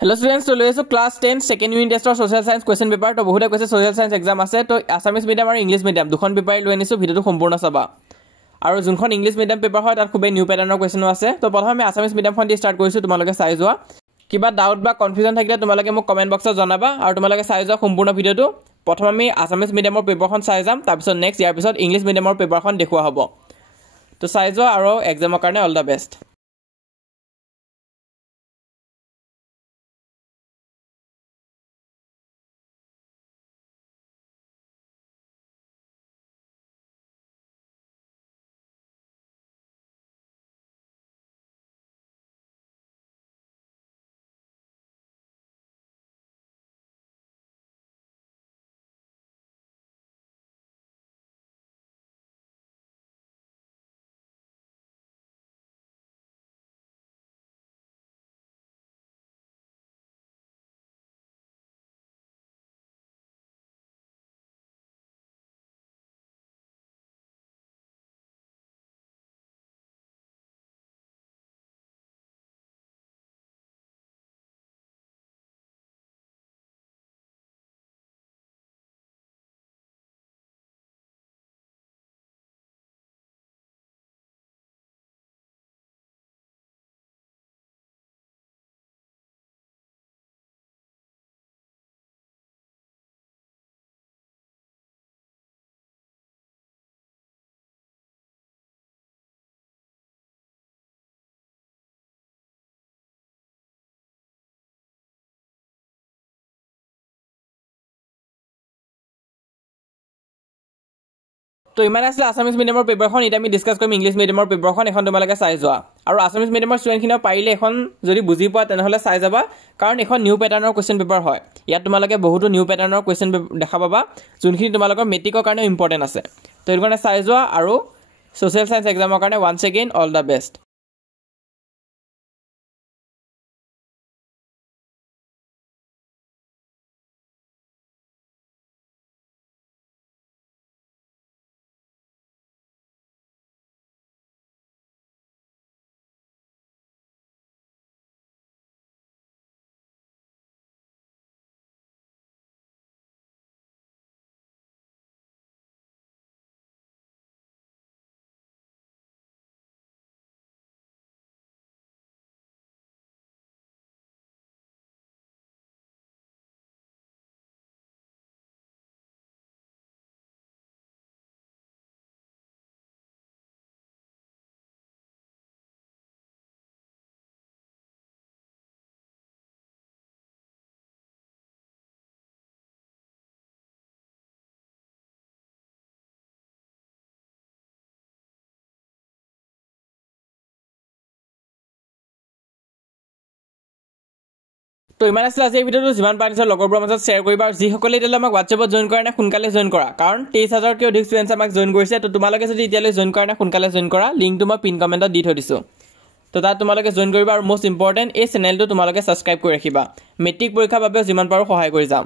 Hello students, so let's class 10 second unit test or social science question paper. To bohuta question social science exam ase to Assamese medium or English medium dukhon paper loi anisu video to সম্পূৰ্ণ চাবা আৰু যোনখন English medium paper হয় তাত খুবে new প্যাটাৰ্নৰ question আছে তো প্ৰথমে আমি আসামিজ মিডিয়ামখন দি স্টাৰ্ট কৰিছো তোমালোকে চাই যোৱা কিবা ডাউট বা কনফিউজন থাকিলে তোমালোকে মোক কমেন্ট বক্সত জনাবা আৰু তোমালোকে চাই যোৱা সম্পূৰ্ণ ভিডিওটো প্ৰথমে আমি আসামিজ মিডিয়ামৰ পেপাৰখন চাই যাম তাৰ পিছত নেক্সট ইয়াৰ পিছত ইংলিশ মিডিয়ামৰ পেপাৰখন দেখুৱা হ'ব তো চাই যোৱা আৰু এক্সামৰ কাৰণে অল দা বেষ্ট তো ইমান আসলে আসামিজ মিডিয়ামৰ পেপাৰখন এটা আমি ডিসকাস কৰিম ইংলিশ মিডিয়ামৰ পেপাৰখন এখন তোমালোকে চাই যোৱা আৰু আসামিজ মিডিয়ামৰ ষ্টুডেণ্টখিনিও পাৰিলে এখন যদি বুজি পোৱা তেনেহলে চাই যাবা কাৰণ এখন নিউ প্যাটাৰ্নৰ কোৱেশ্চন পেপাৰ হয় ইয়াত তোমালোকে বহুতো নিউ প্যাটাৰ্নৰ কোৱেশ্চন দেখা পাবা যোনখিনি তোমালোকৰ মেট্ৰিকৰ কাৰণে ইম্পৰ্টেন্ট আছে তো এই কাৰণে চাই যোৱা আৰু সোশ্যাল সায়েন্স এক্সামৰ কাৰণে once again all the best তো ইমান আসলে আজি এই ভিডিওটো যিমান পাৰিছে লগৰবোৰৰ মাজত শ্বেয়াৰ কৰিবা আৰু যিসকলে এতিয়ালৈ আমাক WhatsAppত জয়েন কৰা নাই সোনকালে জয়েন কৰা কাৰণ 23000 কৈ অধিক ষ্টুডেণ্টছ আমাক জয়েন কৰিছে তো তোমালোকে যদি এতিয়ালৈ জয়েন কৰা নাই সোনকালে জয়েন কৰা লিংকটো মই পিন কমেন্টত দি থৈ দিছো তো তাত তোমালোকে জয়েন কৰিবা আৰু মোষ্ট ইম্পৰ্টেন্ট এই চেনেলটো তোমালোকে সাবস্ক্ৰাইব কৰি ৰাখিবা মেট্ৰিক পৰীক্ষাৰ বাবে যিমান পাৰো সহায় কৰি যাম